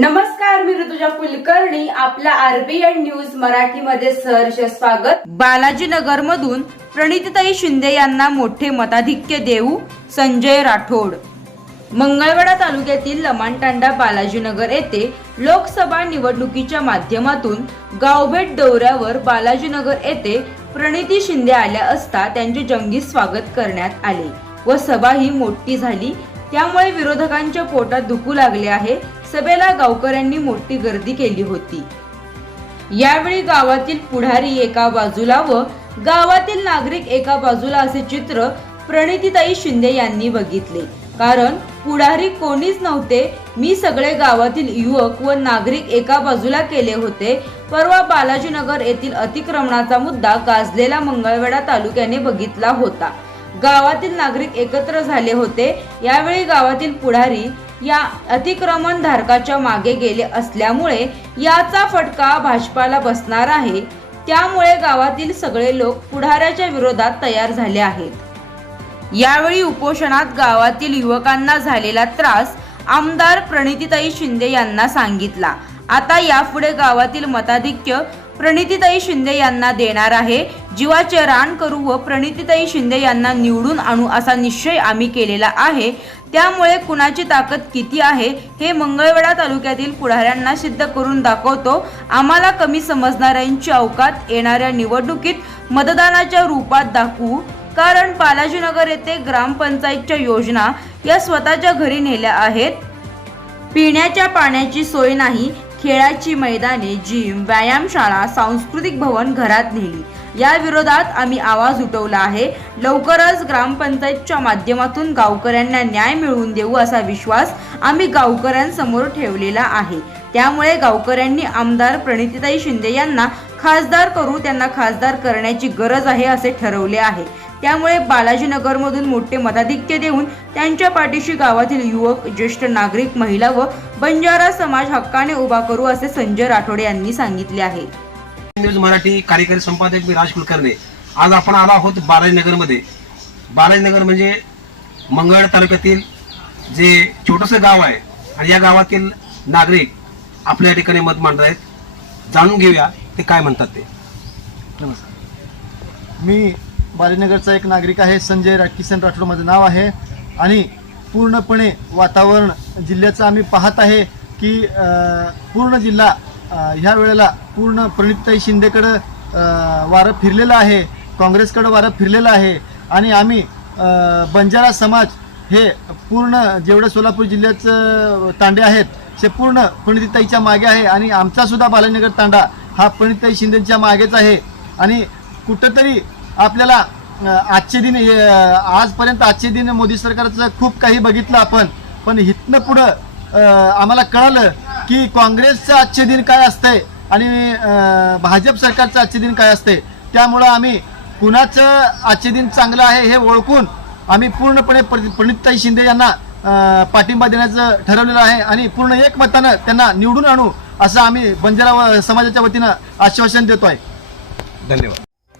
नमस्कार मी ऋतुजा कुलकर्णी. आपल्या RBN news मराठीमध्ये सहर्ष स्वागत. बालाजीनगर मधून प्रणितताई शिंदे यांना मोठे मताधिक्य देऊ संजय राठोड. मंगळवाडा तालुक्यातील लमाणतांडा बालाजीनगर येथे लोकसभा निवडणुकीच्या माध्यमातून गावभेट दौऱ्यावर बालाजीनगर येथे प्रणिती शिंदे आल्या असता त्यांचे जंगी स्वागत करण्यात आले व सभा ही मोठी झाली त्यामुळे विरोधकांच्या पोटात दुखू लागले आहे. सभेला गावकऱ्यांनी मोठी गर्दी केली होती. यावेळी गावातील पुढारी एका बाजूला व गावातील नागरिक एका बाजूला असे चित्र प्रणितीताई शिंदे यांनी बघितले. कारण पुढारी कोणीच नव्हते. मी सगळे गावातील युवक व नागरिक एका बाजूला केले होते. परवा बालाजीनगर येथील अतिक्रमणाचा मुद्दा गाजलेला मंगळवेढा तालुक्याने बघितला होता. गावातील नागरिक एकत्र झाले होते. यावेळी गावातील पुढारी या अतिक्रमण धारकाच्या मागे गेले असल्यामुळे याचा फटका भाजपाला बसणार आहे. त्यामुळे गावातील सगळे लोक पुढाऱ्याच्या विरोधात तयार झाले आहेत. यावेळी उपोषणात गावातील युवकांना झालेला त्रास आमदार प्रणितीताई शिंदे यांना सांगितला. आता यापुढे गावातील मताधिक्य प्रणितीताई शिंदे यांना देणार आहे. जीवाचे रान करू व प्रणितीताई शिंदे यांना निवडून आणू असा निश्चय आम्ही केलेला आहे. त्यामुळे कुणाची ताकद किती आहे हे मंगळवेढा तालुक्यातील पुढाऱ्यांना सिद्ध करून दाखवतो. आम्हाला कमी समजणाऱ्यांची अवकात येणाऱ्या निवडणुकीत मतदानाच्या रूपात दाखवू. कारण बालाजीनगर येथे ग्रामपंचायतच्या योजना या स्वतःच्या घरी नेल्या आहेत. पिण्याच्या पाण्याची सोय नाही खेळाची मैदाने जिम व्यायामशाळा सांस्कृतिक भवन घरात नेली. या विरोधात आम्ही आवाज उठवला आहे. लवकरच ग्रामपंचायतच्या माध्यमातून गावकऱ्यांना न्याय मिळवून देऊ असा विश्वास आम्ही गावकऱ्यांसमोर ठेवलेला आहे. त्यामुळे गावकऱ्यांनी आमदार प्रणितीताई शिंदे यांना खासदार करू त्यांना खासदार करण्याची गरज आहे असे ठरवले आहे. त्यामुळे बालाजीनगरमधून मोठे मताधिक्य देऊन त्यांच्या पाठीशी गावातील युवक ज्येष्ठ नागरिक महिला व बंजारा समाज हक्काने उभा करू असे संजय राठोडे यांनी सांगितले आहे. न्यूज मराठी कार्यकारी संपादक मी राज कुलकर्णी. आज आपण आलो आहोत बालाजीनगरमध्ये. बालाजीनगर म्हणजे मंगळ तालुक्यातील जे छोटंसं गाव आहे आणि या गावातील नागरिक आपल्या ठिकाणी मत मांडत आहेत. जाणून घेऊया ते काय म्हणतात ते. नमस्कार. मी बालीनगरचा एक नागरिक आहे संजय रा किसन राठोड माझं नाव आहे. आणि पूर्णपणे वातावरण जिल्ह्याचं आम्ही पाहत आहे की पूर्ण जिल्हा ह्या वेळेला पूर्ण प्रणितताई शिंदेकडं वारं फिरलेलं आहे काँग्रेसकडं वारं फिरलेलं आहे. आणि आम्ही बंजारा समाज हे पूर्ण जेवढं सोलापूर जिल्ह्याचं तांडे आहेत ते पूर्ण प्रणितीताईच्या मागे आहे. आणि आमचासुद्धा बालनगर बालानगर तांडा हा प्रणितताई शिंदेच्या मागेच आहे. आणि कुठंतरी आपल्याला आजचे दिन आजपर्यंत आजचे दिन मोदी सरकारचं खूप काही बघितलं आपण. पण इथनं पुढं आम्हाला कळालं की काँग्रेसचं आजचे दिन काय असतंय आणि भाजप सरकारचं आजचे दिन काय असतंय. त्यामुळं आम्ही कुणाचं आजचे दिन चांगलं आहे हे ओळखून आम्ही पूर्णपणे प्रणितताई शिंदे यांना पाठिंबा देण्याचं ठरवलेलं आहे आणि पूर्ण एकमतानं त्यांना निवडून आणू असं आम्ही बंजारा समाजाच्या वतीनं आश्वासन देतो आहे धन्यवाद.